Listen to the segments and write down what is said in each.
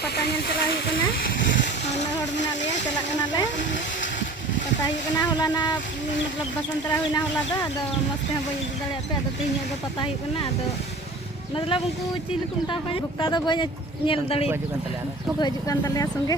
patanya celah yuk kena. Mana hor mana liya celah kena le. Patah yuk kena hulana मतलब बसंतरा हुई ना होला तो अदो मस्त है बोई जुदले पे अदो तीन जो patah yuk kena अदो मतलब उनको चिल कुंटा पे भुक्ता तो बोई nyel दली को हजुkan तले संगे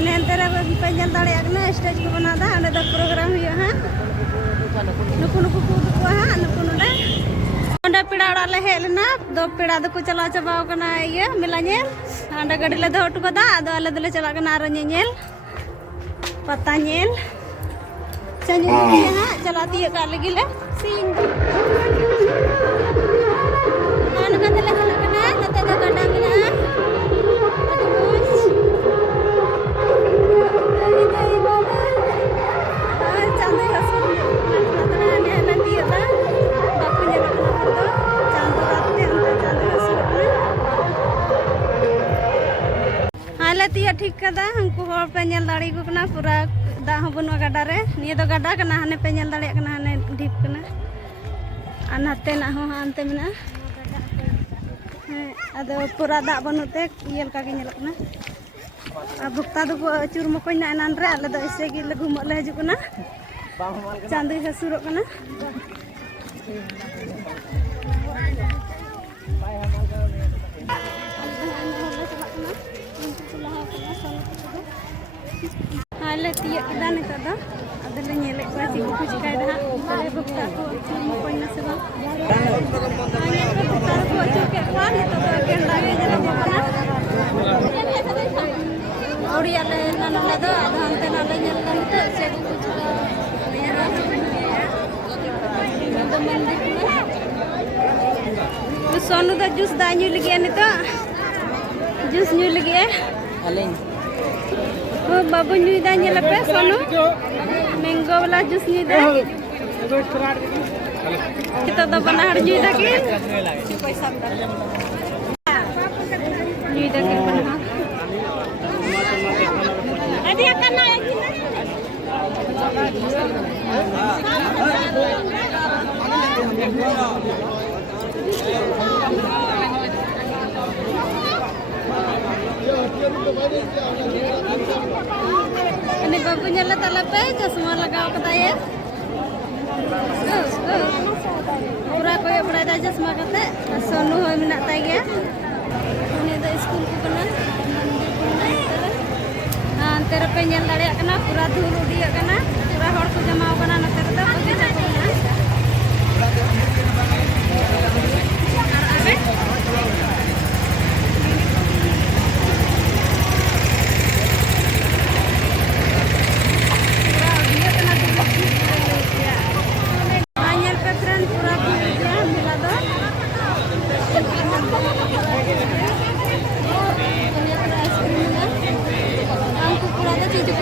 ane antara penjel tali agna stage ko banada ane da program hiya ha nuku ha nuku nuda onda pida ora le helna do pida do ko chala chaba kana iya milanyel anda gadi le do hottu kada ado ale dole chala kana ar nyel patanyel sanyu ha chala tiya ka lagi le sing anu kata le chala kana nate da gada mina तिया ठीक कदा हमको हर पे nail दाड़ी को कना पूरा दा हबन गड्डा रे निया दो गड्डा कना हने पे नेल दाड़ी कना हने ढीप कना अनहते ना हो हानते मेना अदो पूरा दा बनुते इयल का के नेल कना आ भुक्ता दो चूर मको ना नान रे आले दो ऐसे की लगु मले हजु कना चांदी हसुरो कना हाले तिया किदा नेता दा अदले नेले को ची को चिकाय दा तले भक्ता को चुम कोई न से बा आने को भक्ता को चो के को ने तो के लागे जला बना औड़ी आले नन ले दो आधा अंते नाले नेल कनते से को कुछ सोनू दा जूस दा न्यू लगे ने तो जूस न्यू लगे अलें बाबू न्यूदा पे सोनू मैंगो वाला जूस न्यूदा kita तो बना हर न्यूदा के न्यूदा के बना अरे करना है ini babunya letak pe चश्मा लगाओ कता ये पूरा कोई बड़ा दा चश्मा कते सोनू होय मेना ताई गया उनी दो स्कूल को कना हां तेरे पे नेल दाड़े कना पूरा धूल उडिया कना पूरा हड़ को जमाव कना नते रे बगीचा को ना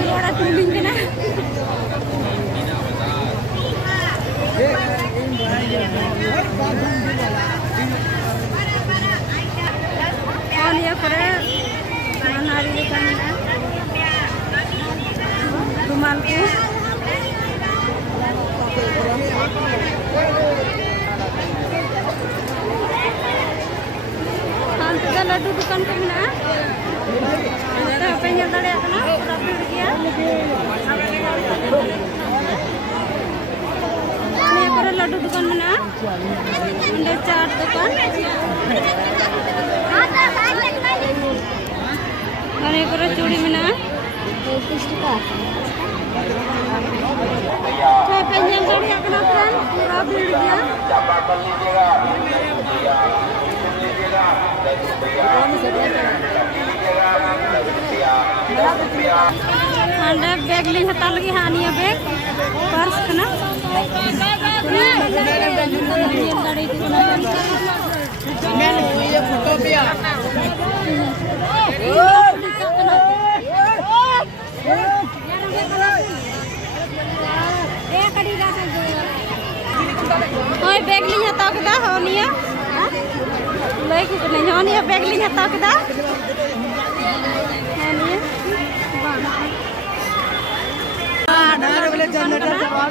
और आगे रुमाल को लड्डू दुकान को मेना पे करे चूड़ी में 30 টাকা pengen dari kenapa pura beli dia Anda bag lihat lagi hanya bag pers kena Oi bag linya hataw kita honia lagi kena honia bag linya hataw kita honia না না বলে জন্নটা জবান